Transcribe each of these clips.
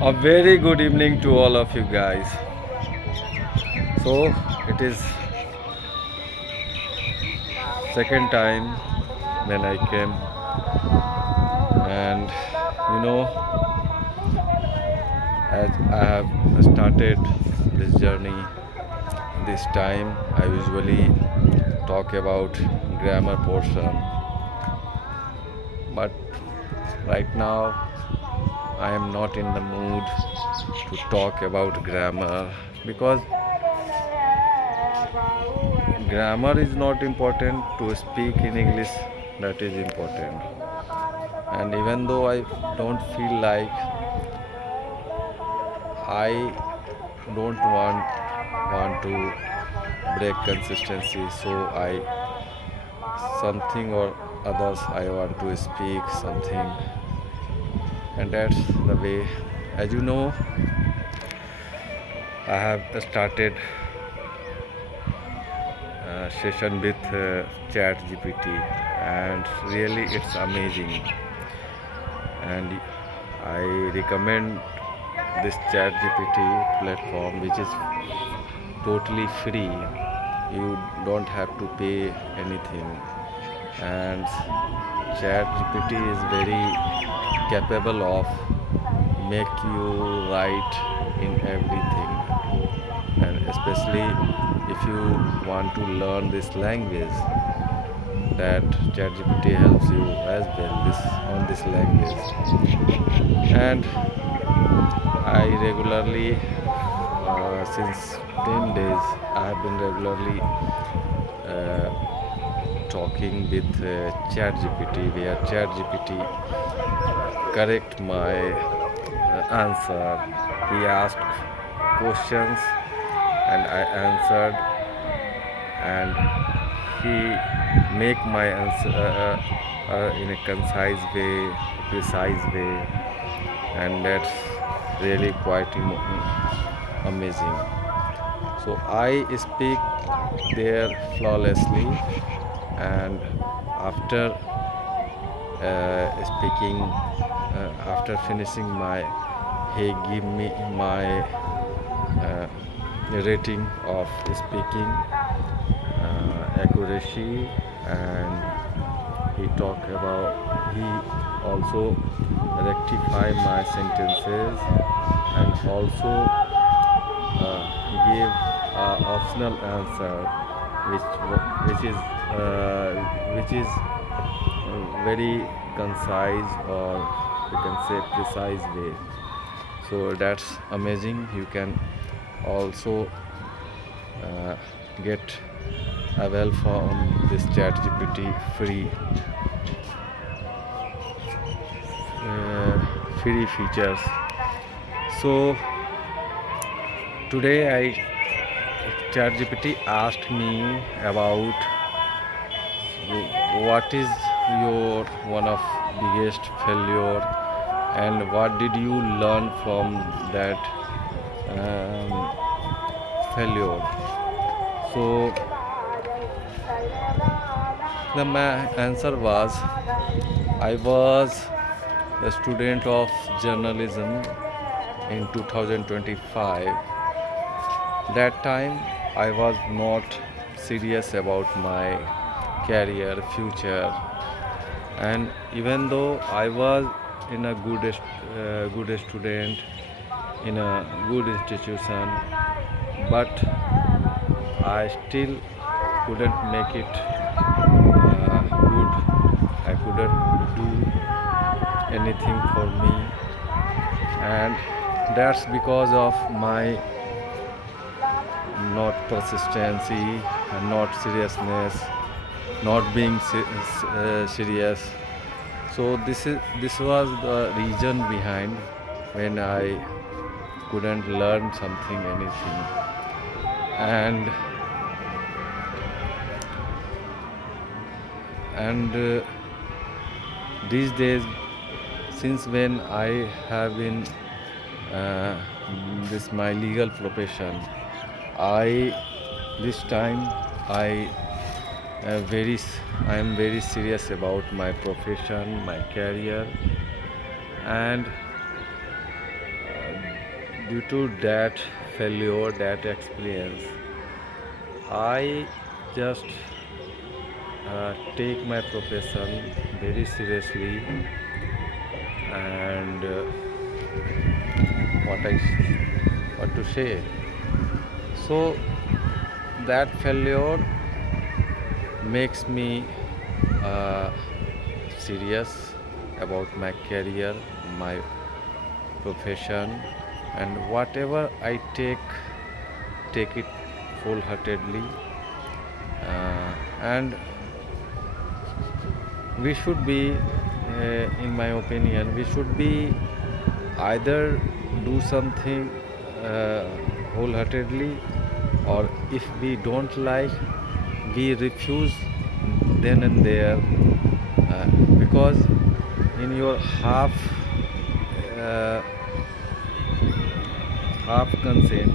A very good evening to all of you guys. So it is second time when I came, and you know, as I have started this journey this time, I usually talk about grammar portion, but right now I am not in the mood to talk about grammar because grammar is not important. To speak in English, that is important. And even though I don't feel like, I don't want to break consistency, so I something or others I want to speak something, and that's the way. As you know, I have started a session with chat gpt, and really it's amazing, and I recommend this chat gpt platform, which is totally free. You don't have to pay anything, and chat gpt is very capable of make you right in everything, and especially if you want to learn this language, that ChatGPT helps you as well this on this language. And I regularly, since 10 days, I have been regularly talking with ChatGPT, where ChatGPT correct my answer. He asked questions and I answered, and he make my answer in a concise way, precise way, and that's really quite amazing. So I speak there flawlessly, and after speaking, after finishing my, he give me my rating of speaking accuracy, and he also rectify my sentences, and also give optional answer, which is very concise, or you can say precise way. So that's amazing. You can also get avail from this chat gpt free features. So today ChatGPT asked me about what is your one of biggest failure, and what did you learn from that failure. So my answer was, I was a student of journalism in 2025. That time I was not serious about my career future, and even though I was in a good student in a good institution, but I still couldn't make it good. I couldn't do anything for me, and that's because of my not persistency and not seriousness, not being serious. So this was the reason behind when I couldn't learn something, anything. And these days, since when I have been this my legal profession, I this time I I am very serious about my profession, my career, and due to that failure, that experience, I just take my profession very seriously, and what I what to say. So that failure makes me uh, serious about my career, my profession, and whatever I take it wholeheartedly. And we should be, in my opinion, we should be either do something uh, wholeheartedly, or if we don't like, we refuse then and there, uh, because in your uh, half consent,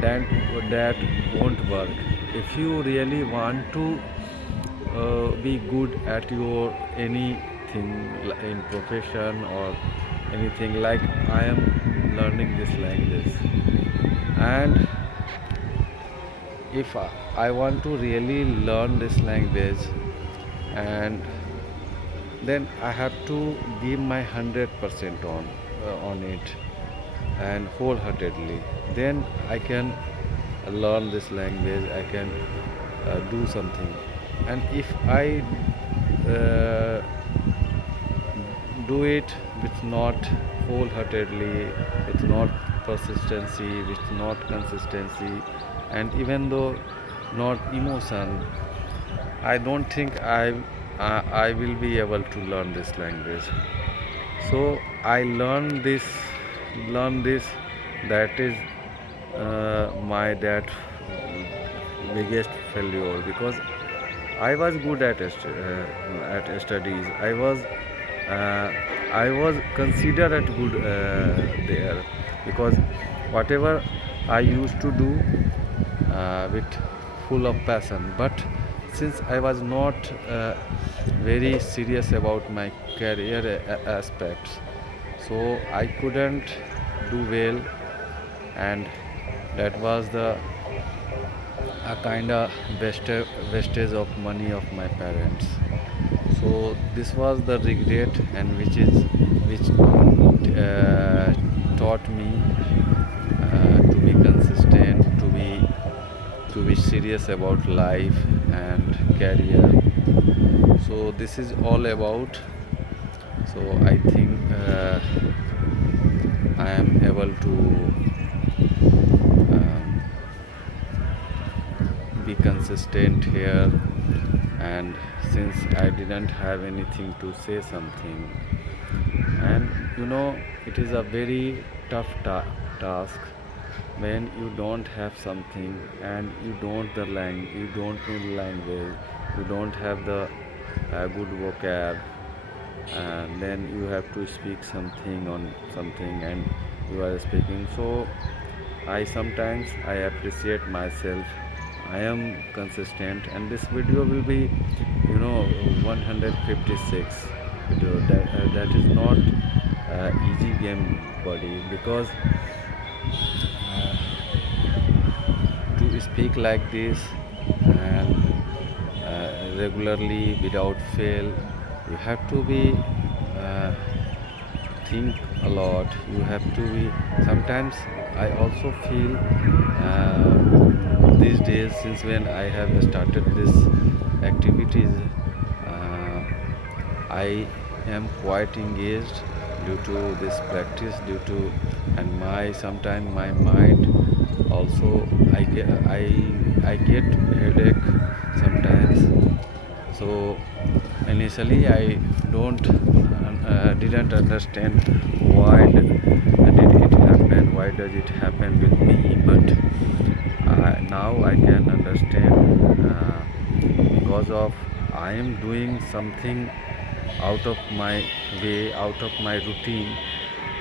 that that won't work. If you really want to be good at your anything in profession or anything, like I am learning this language, and if I want to really learn this language, and then I have to give my 100% on it, and wholeheartedly, then I can learn this language, I can do something. And if I uh, do it with not wholeheartedly, with not persistency, with not consistency, and even though not emotion, I don't think I will be able to learn this language. So I learn this. That is my that biggest failure, because I was good at studies. Uh, I was considered at good there, because whatever I used to do with full of passion. But since I was not very serious about my career aspects, so I couldn't do well, and that was the a kind of wastage of money of my parents. So this was the regret, and which taught me to be consistent, to be serious about life and career. So this is all about. So I think I am able to be consistent here, and since I didn't have anything to say something, and it is a very tough task when you don't have something, and you don't know the language, you don't have the good vocab, and then you have to speak something on something, and you are speaking. So I appreciate myself. I am consistent, and this video will be 156 video. That is not easy game, buddy, because to speak like this, and regularly without fail, you have to be think a lot. You have to be. Sometimes I also feel these days, since when I have started this activities, uh, I am quite engaged due to this practice, and my sometimes my mind also, I get headache sometimes. So initially I don't didn't understand did it happen, why does it happen with me, but now I can understand, because of I am doing something out of my way, out of my routine.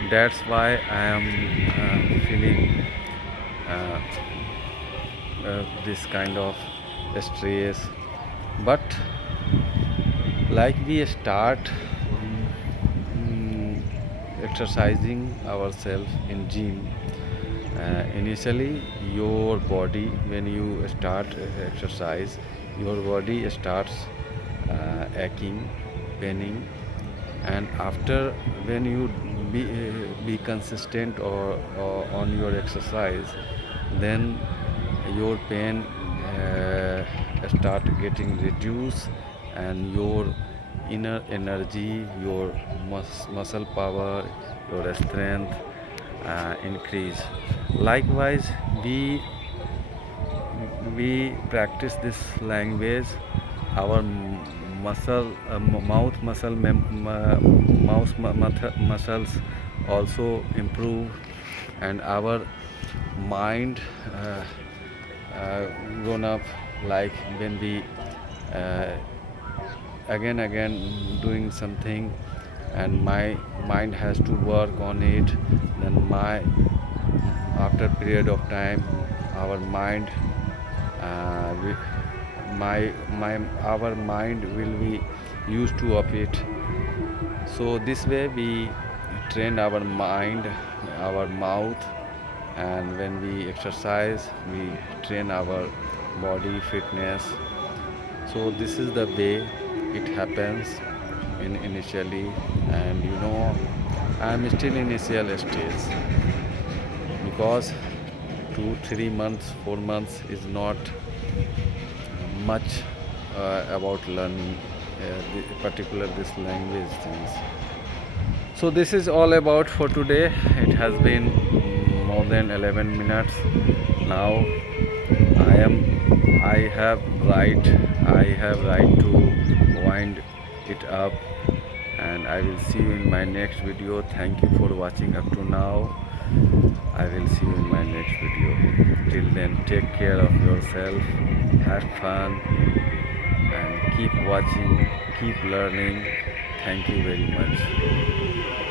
That's why I am feeling uh, this kind of stress. But like we start exercising ourselves in gym, initially your body, when you start exercise, your body starts aching, paining, and after, when you be consistent or on your exercise, then your pain start getting reduced, and your inner energy, your muscle power, your strength increase. Likewise, we practice this language, our mouth muscles also improve, and our mind uh, grown up, like when we uh, again doing something, and my mind has to work on it, then my after period of time, our mind we, my our mind will be used to of it. So this way we train our mind, our mouth, and when we exercise, we train our body fitness. So this is the way it happens in initially. And I am still in initial stage, because 2 3 months 4 months is not much about learning particular this language things. So this is all about for today. It has been more than 11 minutes now. I am I have right I have right to wind it up, and I will see you in my next video. Thank you for watching up to now. I will see you in my next video. Till then, take care of yourself, have fun, and keep watching, keep learning. Thank you very much.